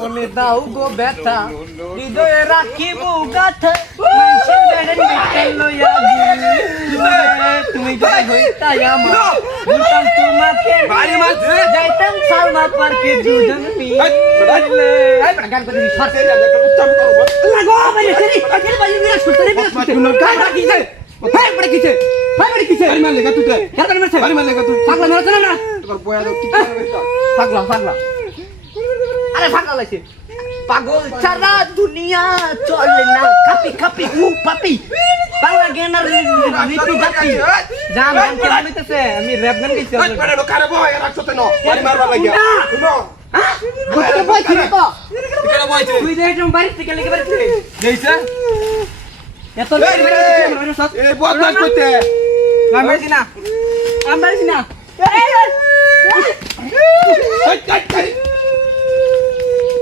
বলে দাও গো ব্যথা। হৃদয়ে রাখিব গাথা। তুমি যদি হইতাই আমার বলতাম তোমাকে যাইতাম সালমা পার্কে দুজন মিলে। গান করে সর লাগো বাড়ি ছেড়ে এখানে বাড়ি বিরাজ করতে বিরাজ করতে কাই বাড়ি ভাই বাড়ি কিছে ভাই বাড়ি কিছে বাড়ি মারলে তুই কেন বাড়ি মারছে বাড়ি মারলে তুই পাগলা মারছে না না। তোর বয়া দাও পাগলা পাগলা। আরে পাগলা লাগছে। পাগল ছাড়া দুনিয়া চলে না খাপি খাপি উ পাপি। বাংলা গেনার রীতি জাতি। জান গান কে বলিতেছে আমি র‍্যাপ গান গাইছি এই পরে কারে বয়া রাখছতে ন বাড়ি মারবার লাগিয়া। শুনো। বুঝতে পারছি না তো। তুই দেখ তুমি বাড়ি থেকে লেগে বাড়ি থেকে দেইছে এত লেগে বাড়ি থেকে হইল সব এই বদমাশ করতে। আমি বাড়ি না আমি বাড়ি না এই, এই, এই। কাট কাট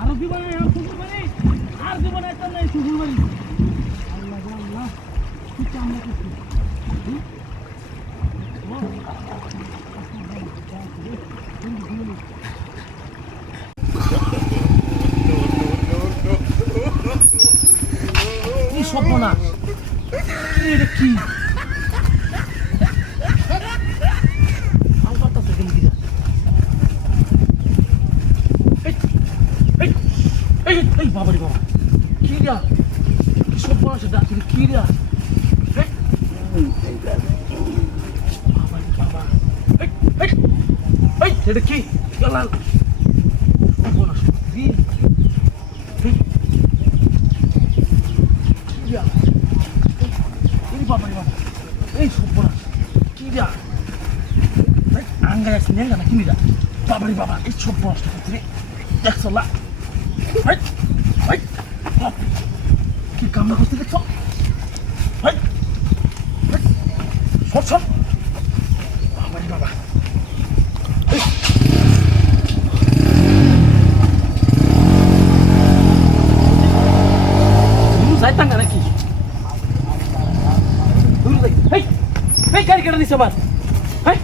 আরও জীবনে আর জীবনে একটা নেই মারি আল্লাহ আল্লাহ কি কাম করছি সর্বনাশ এটা কি? কিরা এই বাবারে বাবা। কি রা? কি সর্বনাশ এটা আসলে কি রা? এই, বাবারে বাবা। এই এই এই, এটা কি? গেলাল সর্বনাশ কি এই ইয়া এই বাবারে বাবা এই সর্বনাশ। কি এই আঙ্গায় আসছে নেন না কিনি রা বাবারে বাবা এই সর্বনাশটা করতে রে। দেখছ লা কি কামনা করতে দেখছ? এই, সর সর। বাবা এই দূর যাইতাম না নাকি দূর যাই এই এই গাড়ি কেটে দিছে আমার হ্যাঁ